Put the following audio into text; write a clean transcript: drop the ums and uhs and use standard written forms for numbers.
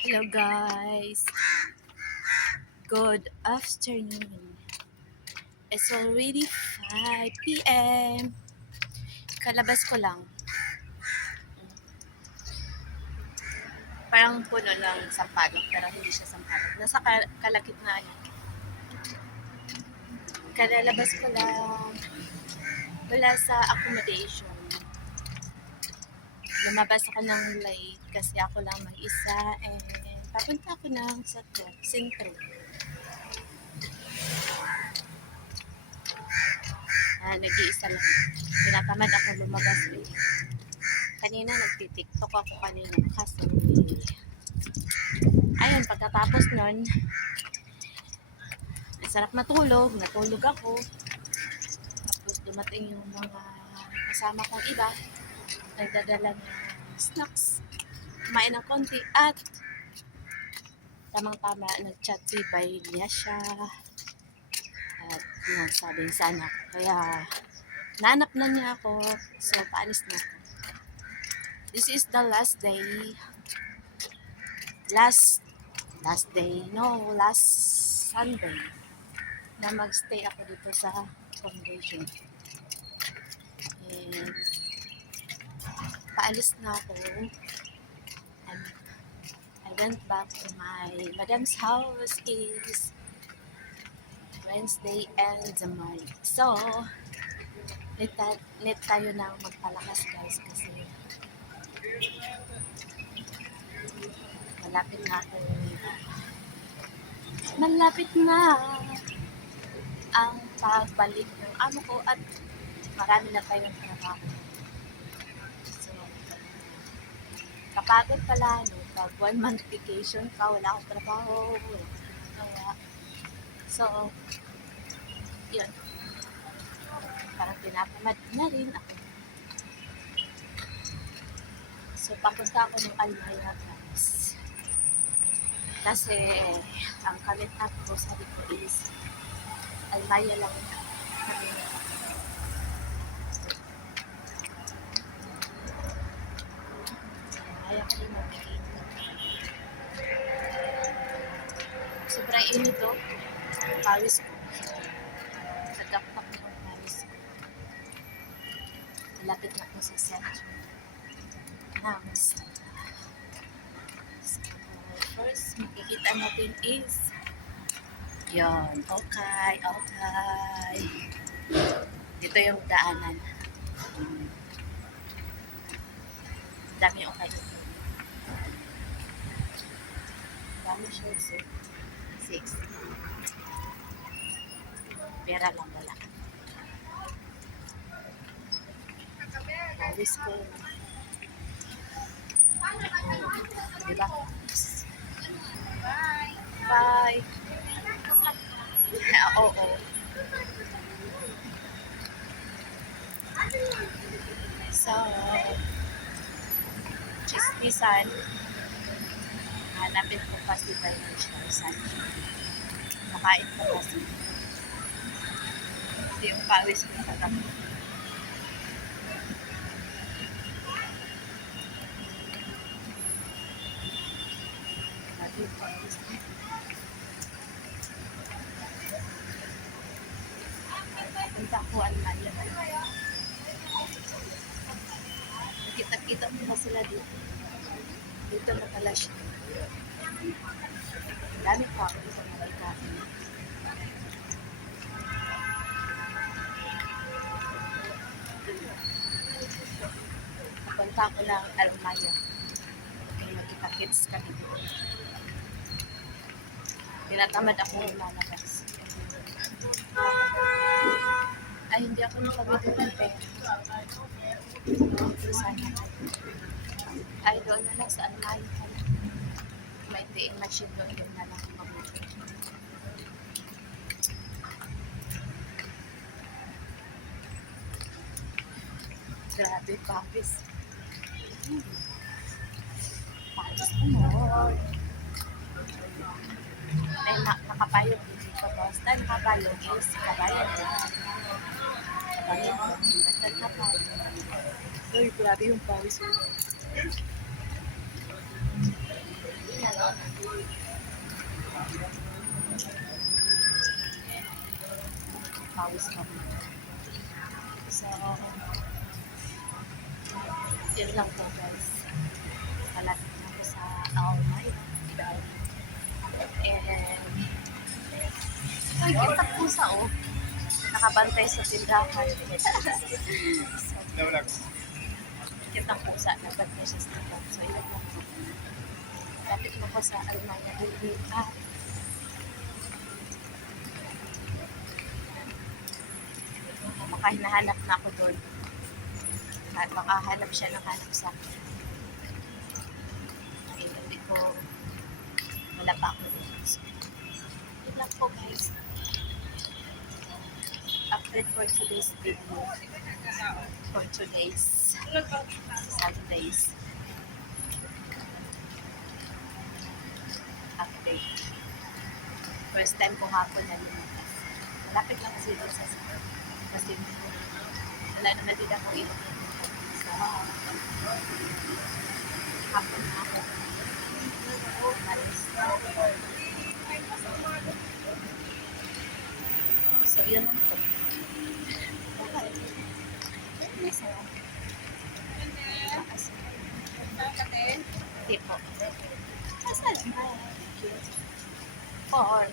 Hello guys, good afternoon. It's already 5 p.m. Kalabas ko lang. Parang puno lang sampalok pero hindi siya sampalok. Nasa kalagitnaan. Kalalabas ko lang wala sa accommodation. Lumabas ako ng late kasi ako lang mag-isa and papunta ako ng sentro. Nag-iisa lang. Tinatamad ako lumabas eh. Kanina nagtitiktok ako kanina kasi ayun, pagkatapos nun sarap natulog ako tapos dumating yung mga kasama kong iba nagdadala ng snacks, kumain ng konti at tamang-tama nag-chat si niya siya at nagsabing sana kaya nanap na niya ako so paalis na ako. This is the last Sunday na magstay ako dito sa accommodation and paalis na ako and I went back to my madam's house is Wednesday and the morning. So, need tayo na magpalakas guys kasi malapit na ang pagbalik ng amo ko at marami na tayong trabaho. So, kapagod pala, no? Pag 1 month vacation ka, wala akong trabaho. So, yun. Parang tinatamad na rin ako. So, papunta ako ng Almaya guys. Kasi, ang kamit ko sabi ko is Almaya lang kami. Almaya kami mag-init. Sobrang init to. Pawis ko. Nagdakpak ko ng pawis ko. Malapit na ko sa center. So, first, makikita natin is yon, okay. Dito yung daanan. Dami yung okay. Dami siya, 6. Pera lang wala. Pawis ko. Diba? Bye. Oo. So, chismisan. Hanapin ko pa si Sancho. Nakain ko kasi. Hindi yung pawis ko sa tapo. Punta ko Almaya. Nakita-kita mo ba sila dito? Dito na pala siya. Dami pa ako dito makita. Punta ko ng Almaya. Magkita-kits kami dito. Tinatamad ako lalabas. Ay, hindi ako nakabito ng pera. Sana. Ay, doon na lang sa Almaya pala. May ATM machine doon na lang mabuti. Grabe, papis. Papis mo. May nakapayog dito boss. Dahil nakapayog is kabayan dyan. Kabayan dyan. Basta nakapayog. Uy, grabe yung pawis mo. pawis kami. So, yun lang po guys. Malapit na ako sa Almay. And, ay, kita pusa oh. Nakabantay sa tindahan. So, kita pusa, nabantay siya sa tindahan. So, yun lang po. Malapit na ako sa Almay na building at makahinahanap na ako doon. At makahanap siya ng hanap sa akin. Ay, hindi ko wala pa ako doon. So, yun lang po guys. Update for today's video. For today's Saturdays. Update. First time ko hapon na lumipas. Malapit lang kasi doon sa kasi wala naman din ako ilong. So, hapon na ako. So, yun lang po. Okay. May sarap. Hindi po. Masarap. Or,